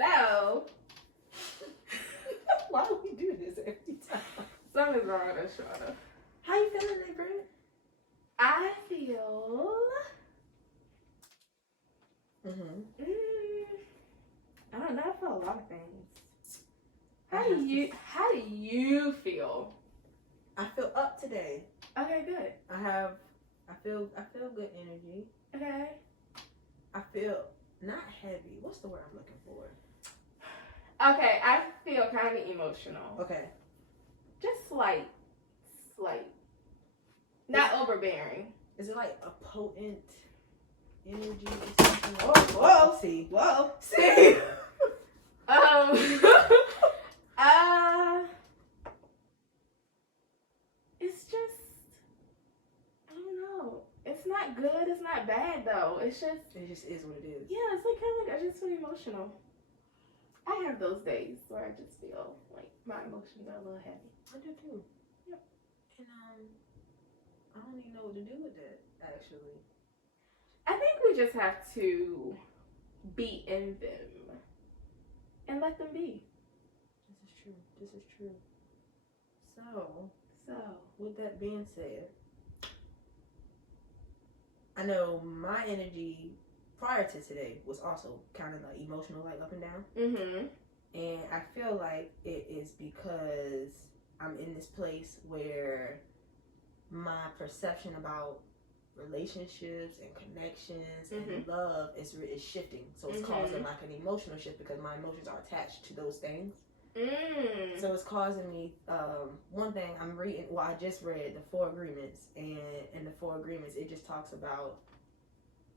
So, why do we do this every time? something's wrong with us, Shawna. How you feeling today, Brent? I feel. I don't know. I feel a lot of things. How do you feel? I feel up today. Okay, good. I feel good energy. Okay. I feel not heavy. What's the word I'm looking for? Okay, I feel kind of emotional. Okay. Just slight. Not overbearing. Is it like a potent energy or something? Whoa. See. It's just, I don't know. It's not good. It's not bad though. It just is what it is. Yeah, it's like kind of like I just feel emotional. I have those days where I just feel like my emotions are a little heavy. I do too. Yep. And I don't even know what to do with that, actually. I think we just have to be in them and let them be. This is true. So, with that being said, I know my energy prior to today was also kind of like emotional, like up and down. Mm-hmm. And I feel like it is because I'm in this place where my perception about relationships and connections and love is shifting. So it's causing like an emotional shift because my emotions are attached to those things. So it's causing me, one thing I'm reading, I just read the 4 Agreements, and in the 4 Agreements, it just talks about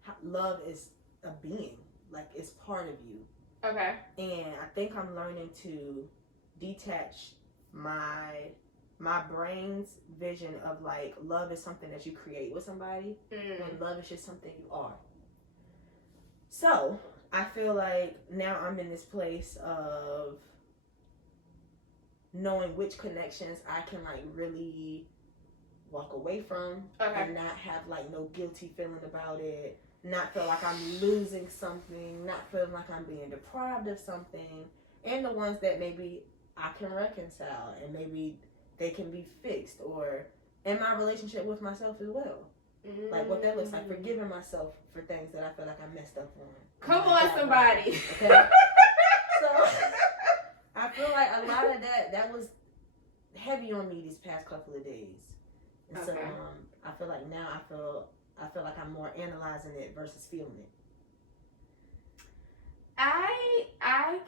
how love is a being, like it's part of you. Okay. And I think I'm learning to detach my brain's vision of like love is something that you create with somebody, and love is just something you are. So I feel like now I'm in this place of knowing which connections I can like really walk away from, and not have like no guilty feeling about it, not feel like I'm losing something, not feeling like I'm being deprived of something, and the ones that maybe I can reconcile and maybe they can be fixed, or in my relationship with myself as well. Like what that looks like, forgiving myself for things that I feel like I messed up on. Come on, somebody. Okay. So I feel like a lot of that was heavy on me these past couple of days. And so I feel like now I feel like I'm more analyzing it versus feeling it. I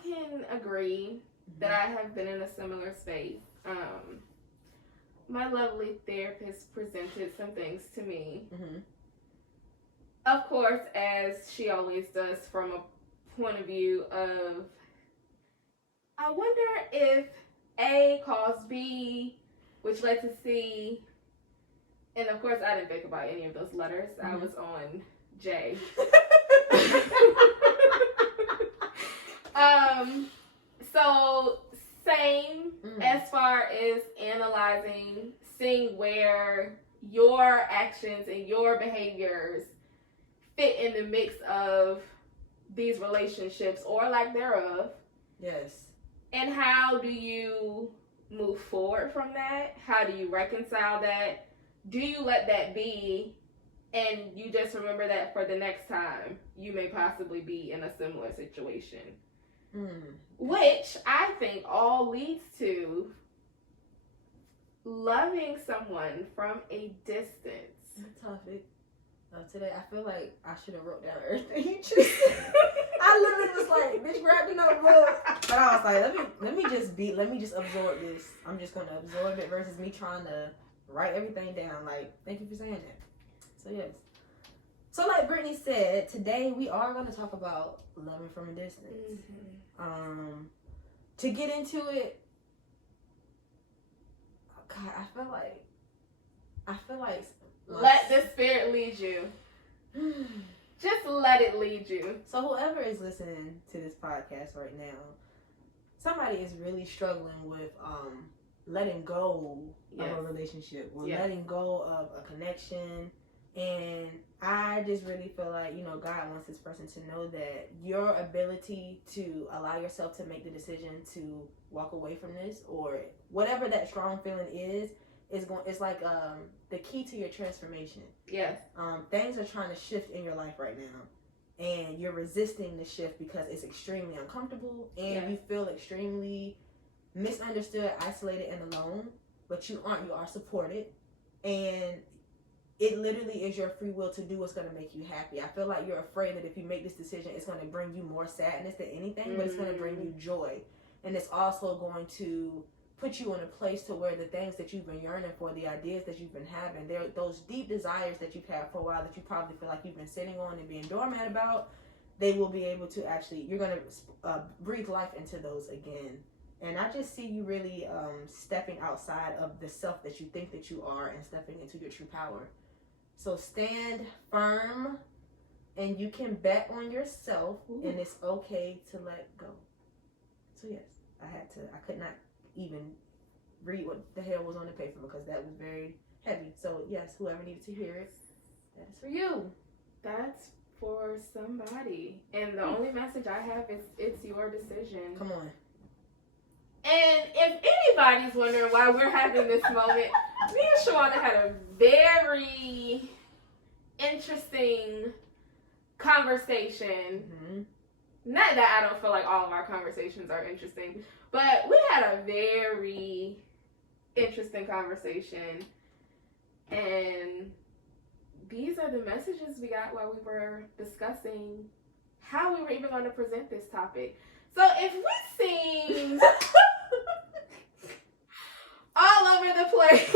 can agree that I have been in a similar space. My lovely therapist presented some things to me. Of course, as she always does, from a point of view of, I wonder if A caused B, which led to C. And of course, I didn't think about any of those letters. I was on J. So same as far as analyzing, seeing where your actions and your behaviors fit in the mix of these relationships or lack thereof. Yes. And how do you move forward from that? How do you reconcile that? Do you let that be and you just remember that for the next time you may possibly be in a similar situation? Which I think all leads to loving someone from a distance. Topic today. I feel like I should have wrote down everything you just said. I literally was like, bitch, grab the notebook. But I was like, let me just absorb this. I'm just gonna absorb it versus me trying to write everything down. Like, thank you for saying that. So yes. So like Brittany said, today we are gonna talk about loving from a distance. To get into it, God, I feel like let the spirit lead you. Just let it lead you. So whoever is listening to this podcast right now, somebody is really struggling with letting go of a relationship, or letting go of a connection, And I just really feel like, God wants this person to know that your ability to allow yourself to make the decision to walk away from this, or whatever that strong feeling is it's like the key to your transformation. Yes. Things are trying to shift in your life right now, and you're resisting the shift because it's extremely uncomfortable, and you feel extremely misunderstood, isolated, and alone. But you aren't. You are supported, and it literally is your free will to do what's going to make you happy. I feel like you're afraid that if you make this decision, it's going to bring you more sadness than anything, but it's going to bring you joy. And it's also going to put you in a place to where the things that you've been yearning for, the ideas that you've been having, those deep desires that you've had for a while that you probably feel like you've been sitting on and being doormat about, they will be able to actually, you're going to breathe life into those again. And I just see you really stepping outside of the self that you think that you are and stepping into your true power. So stand firm, and you can bet on yourself. Ooh. And it's okay to let go. So yes, I could not even read what the hell was on the paper because that was very heavy. So yes, whoever needed to hear it, that's for you. That's for somebody. And the only message I have is it's your decision. Come on. And if anybody's wondering why we're having this moment, me and Shawana had a very interesting conversation. Mm-hmm. Not that I don't feel like all of our conversations are interesting, but we had a very interesting conversation. And these are the messages we got while we were discussing how we were even going to present this topic. So if we seem all over the place,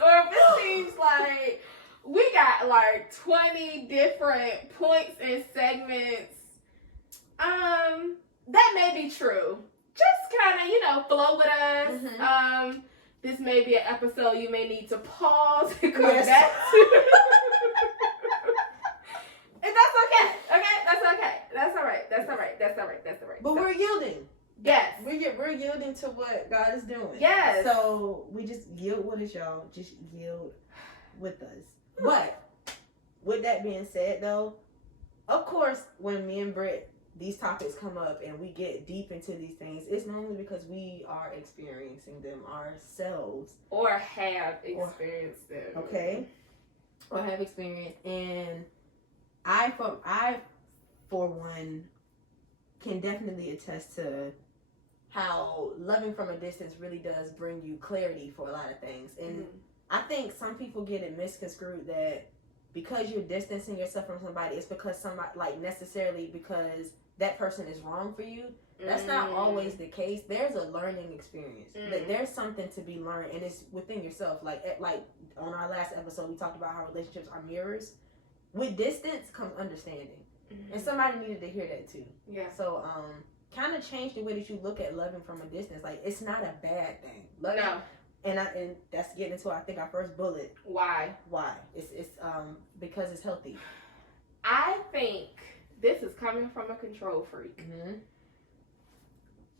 or if it seems like we got like 20 different points and segments, that may be true. Just kind of, flow with us. Mm-hmm. This may be an episode you may need to pause and come back to. And that's okay. Okay, that's okay. That's all right. That's all right. That's all right. That's all right. But we're yielding. Yes. We're yielding to what God is doing. Yes. So we just yield with us, y'all. Just yield with us. But with that being said, though, of course, when me and Britt, these topics come up and we get deep into these things, it's normally because we are experiencing them ourselves. Or have experienced them. Okay. Or have experienced. And I, for one, can definitely attest to how loving from a distance really does bring you clarity for a lot of things. And mm-hmm. I think some people get it misconstrued that because you're distancing yourself from somebody, it's because somebody, like, necessarily because that person is wrong for you. That's not always the case. There's a learning experience. There's something to be learned, and it's within yourself. Like on our last episode, we talked about how relationships are mirrors. With distance comes understanding. Mm-hmm. And somebody needed to hear that too. Yeah. So, kind of change the way that you look at loving from a distance. Like, it's not a bad thing. No. And that's getting into, I think, our first bullet. Why? It's because it's healthy. I think this is coming from a control freak. Mm-hmm.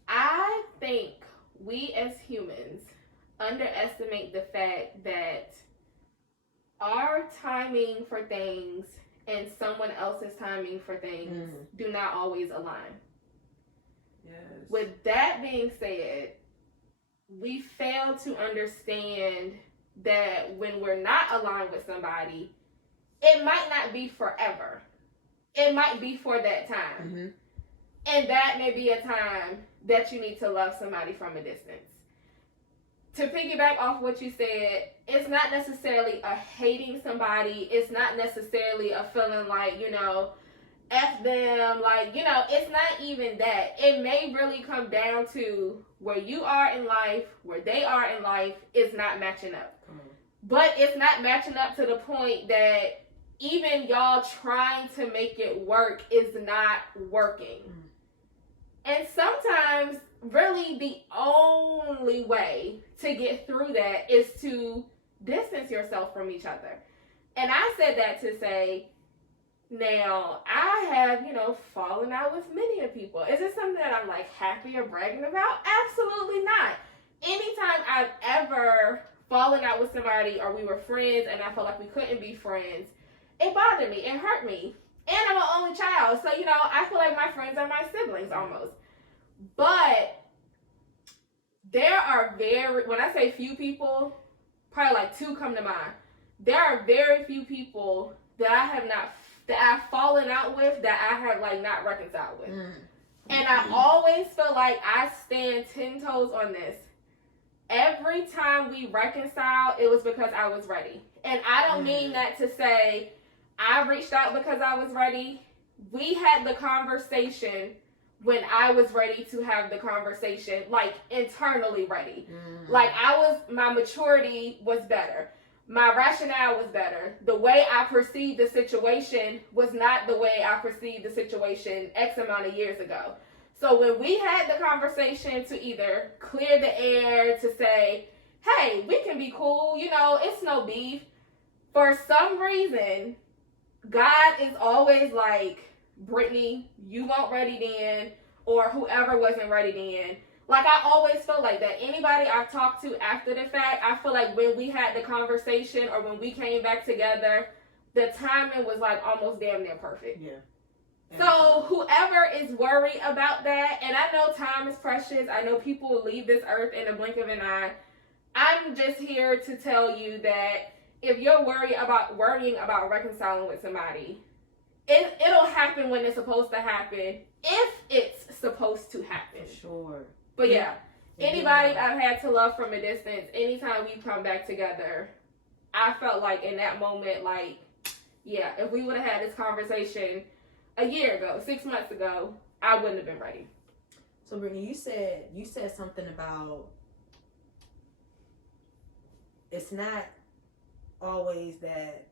I think we as humans underestimate the fact that our timing for things and someone else's timing for things do not always align. Yes. With that being said, we fail to understand that when we're not aligned with somebody, it might not be forever. It might be for that time. Mm-hmm. And that may be a time that you need to love somebody from a distance. To piggyback off what you said, it's not necessarily a hating somebody. It's not necessarily a feeling like, F them. Like, it's not even that. It may really come down to where you are in life, where they are in life, is not matching up. But it's not matching up to the point that even y'all trying to make it work is not working. And sometimes, really, the only way to get through that is to distance yourself from each other. And I said that to say, now, I have, fallen out with many people. Is it something that I'm, happy or bragging about? Absolutely not. Anytime I've ever falling out with somebody or we were friends and I felt like we couldn't be friends, it bothered me. It hurt me. And I'm an only child. So, you know, I feel like my friends are my siblings almost. But there are when I say few people, probably like two come to mind. There are very few people that I've fallen out with that I have like not reconciled with. And I always feel like I stand 10 toes on this. Every time we reconcile, it was because I was ready. And I don't mean that to say I reached out because I was ready. We had the conversation when I was ready to have the conversation, like internally ready. Like my maturity was better. My rationale was better. The way I perceived the situation was not the way I perceived the situation X amount of years ago. So when we had the conversation to either clear the air, to say, hey, we can be cool, you know, it's no beef. For some reason, God is always like, Brittany, you weren't ready then, or whoever wasn't ready then. Like, I always felt like that. Anybody I've talked to after the fact, I feel like when we had the conversation or when we came back together, the timing was like almost damn near perfect. Yeah. So whoever is worried about that, and I know time is precious. I know people will leave this earth in a blink of an eye. I'm just here to tell you that if you're worrying about reconciling with somebody, it'll happen when it's supposed to happen, if it's supposed to happen. For sure. But yeah, anybody I've had to love from a distance, anytime we come back together, I felt like in that moment, like, yeah, if we would have had this conversation a year ago, 6 months ago, I wouldn't have been ready. So Brittany, you said something about it's not always that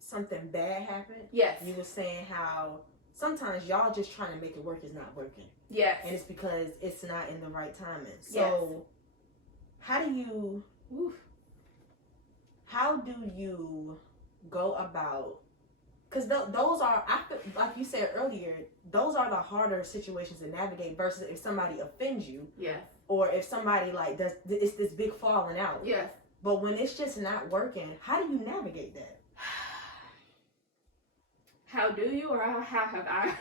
something bad happened. Yes. You were saying how sometimes y'all just trying to make it work is not working. Yes. And it's because it's not in the right timing. So how do you go about, because those are, I feel, like you said earlier, those are the harder situations to navigate versus if somebody offends you. Yes. Or if somebody like it's this big falling out. Yes. But when it's just not working, how do you navigate that? How do you, or how have I?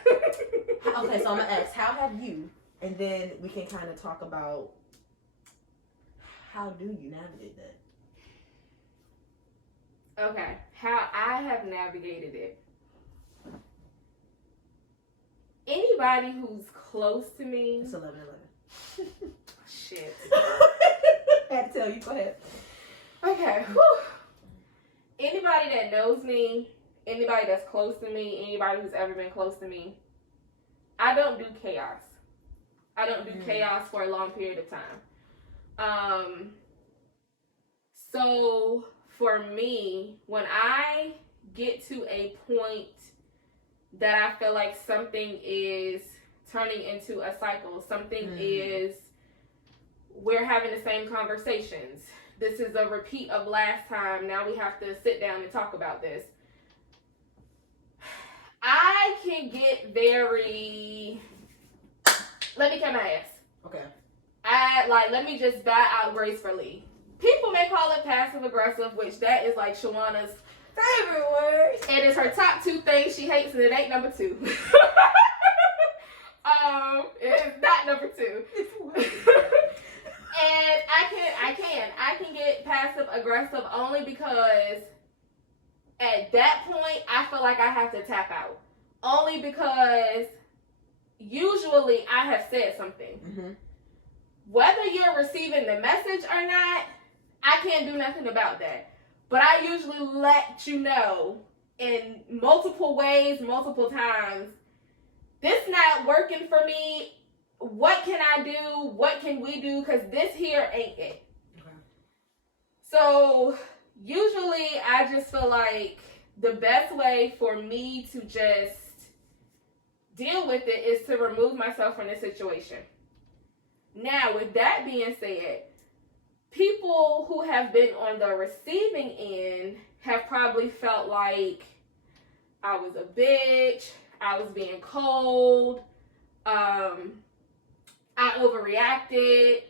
Okay, so I'm gonna ask, how have you? And then we can kind of talk about how do you navigate that? Okay, how I have navigated it. Anybody who's close to me. It's 11:11. Shit. I had to tell you. Go ahead. Okay. Whew. Anybody that knows me, anybody that's close to me, anybody who's ever been close to me, I don't do chaos. I don't do chaos for a long period of time. So for me, when I get to a point that I feel like something is turning into a cycle, something is, we're having the same conversations. This is a repeat of last time. Now we have to sit down and talk about this. I can get very, let me cut my ass. Okay. Let me just bow out gracefully. People may call it passive aggressive, which that is like Shawana's favorite word. It is her top 2 things she hates, and it ain't number 2. It is not number 2. And I can get passive aggressive only because at that point I feel like I have to tap out. Only because usually I have said something. Whether you're receiving the message or not, I can't do nothing about that. But I usually let you know in multiple ways, multiple times, this not working for me. What can I do? What can we do? Because this here ain't it. Okay. So usually I just feel like the best way for me to just deal with it is to remove myself from the situation. Now, with that being said, people who have been on the receiving end have probably felt like I was a bitch, I was being cold, I overreacted,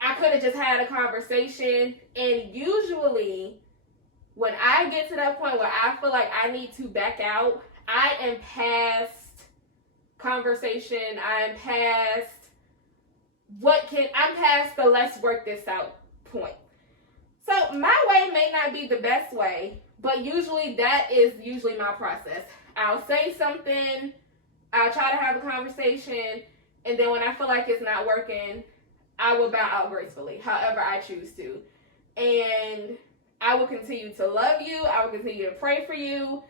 I could have just had a conversation. And usually, when I get to that point where I feel like I need to back out, I am past conversation. I'm past I'm past the let's work this out point. So my way may not be the best way, but usually that is usually my process. I'll say something, I'll try to have a conversation, and then when I feel like it's not working, I will bow out gracefully, however I choose to. And I will continue to love you. I will continue to pray for you.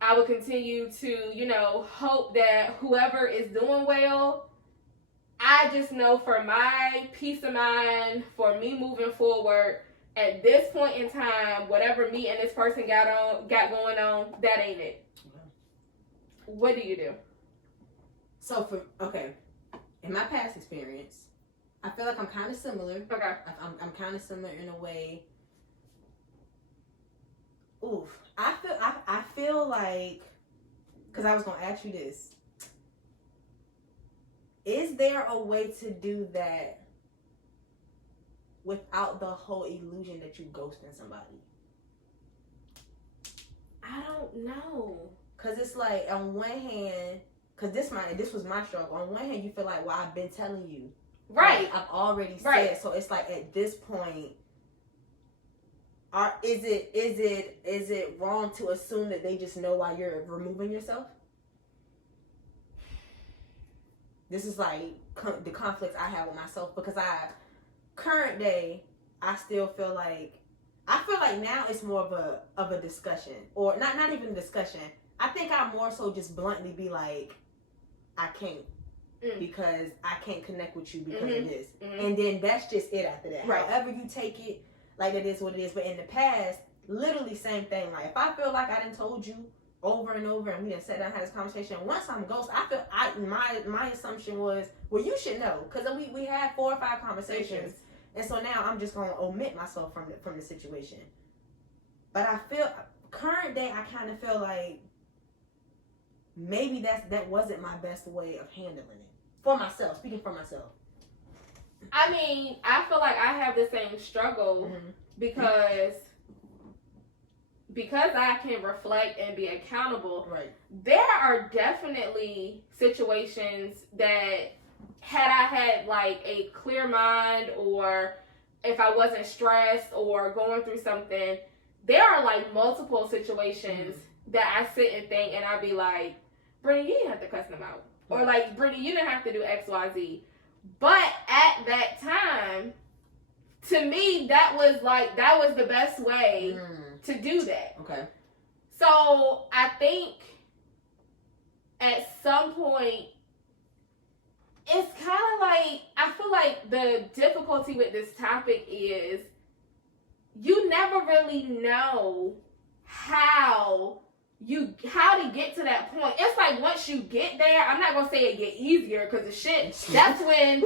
I will continue to, hope that whoever is doing well, I just know for my peace of mind, for me moving forward, at this point in time, whatever me and this person got going on, that ain't it. Okay. What do you do? So in my past experience, I feel like I'm kind of similar. Okay. I'm kind of similar in a way. I feel like, because I was going to ask you this. Is there a way to do that without the whole illusion that you ghosting somebody? I don't know. Because it's like, on one hand, because this was my struggle. On one hand, you feel like, well, I've been telling you. Right. Like, I've already said. Right. So it's like, at this point, is it wrong to assume that they just know why you're removing yourself? This is like the conflicts I have with myself, because current day, I still feel like now it's more of a discussion, or not even a discussion. I think I more so just bluntly be like, I can't, because I can't connect with you because of this, and then that's just it after that. Right. However you take it, like, it is what it is. But in the past, literally same thing. Like, if I feel like I done told you over and over, and we done sat down and had this conversation, once I'm ghosted, my assumption was, well, you should know, because we had 4 or 5 conversations, and so now I'm just gonna omit myself from the situation. But I feel current day, I kind of feel like maybe that wasn't my best way of handling it for myself. Speaking for myself. I mean, I feel like I have the same struggle because I can reflect and be accountable. Right. There are definitely situations that, had I had like a clear mind, or if I wasn't stressed or going through something, there are like multiple situations that I sit and think, and I'll be like, Brittany, you didn't have to cuss them out. Or like, Brittany, you didn't have to do X, Y, Z. But at that time, to me, that was the best way to do that. Okay. So I think at some point, it's kind of like, I feel like the difficulty with this topic is you never really know how to get to that point. It's like, once you get there, I'm not gonna say it get easier, because the shit, that's when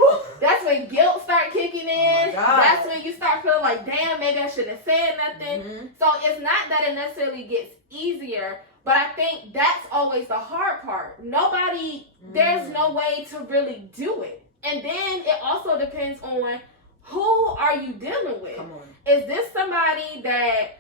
guilt start kicking in. That's when you start feeling like, damn, maybe I shouldn't have said nothing. So it's not that it necessarily gets easier, but I think that's always the hard part. There's no way to really do it. And then it also depends on who are you dealing with. Come on. Is this somebody that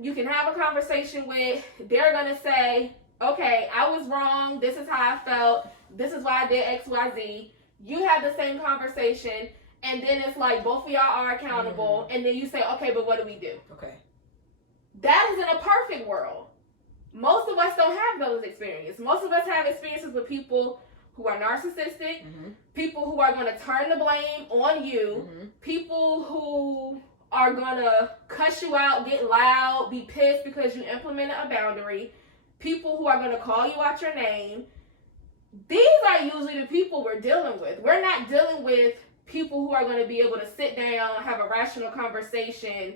you can have a conversation with? They're gonna say, okay, I was wrong, this is how I felt, this is why I did X, Y, Z. You have the same conversation, and then it's like both of y'all are accountable, and then you say, okay, but what do we do? Okay. That is in a perfect world. Most of us don't have those experiences. Most of us have experiences with people who are narcissistic, people who are going to turn the blame on you, people who are going to cuss you out, get loud, be pissed because you implemented a boundary, people who are going to call you out your name. These are usually the people we're dealing with. We're not dealing with people who are going to be able to sit down, have a rational conversation,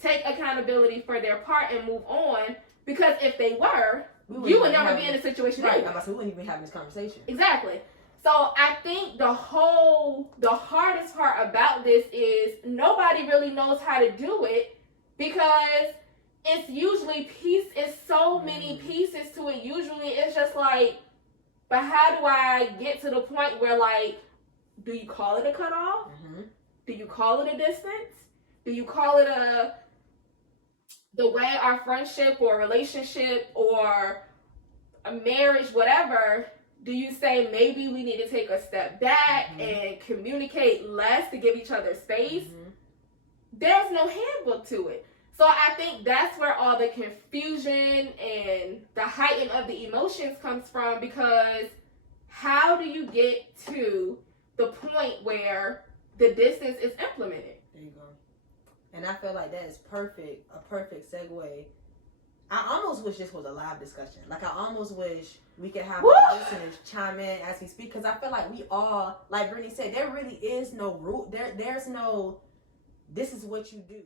take accountability for their part, and move on. Because if they were, you would never be in a situation. Right. We wouldn't even have this conversation. Exactly. So I think the hardest part about this is nobody really knows how to do it, because it's usually it's so many pieces to it. Usually it's just like, but how do I get to the point where, like, do you call it a cutoff? Do you call it a distance? Do you call it the way our friendship or relationship or a marriage, whatever, do you say maybe we need to take a step back and communicate less to give each other space? There's no handbook to it. So I think that's where all the confusion and the heighten of the emotions comes from, because how do you get to the point where the distance is implemented? There you go. And I feel like that is a perfect segue. I almost wish this was a live discussion. Like, I almost wish we could have our listeners chime in as we speak, because I feel like we all, like Brittany said, there really is no rule. There's no, this is what you do.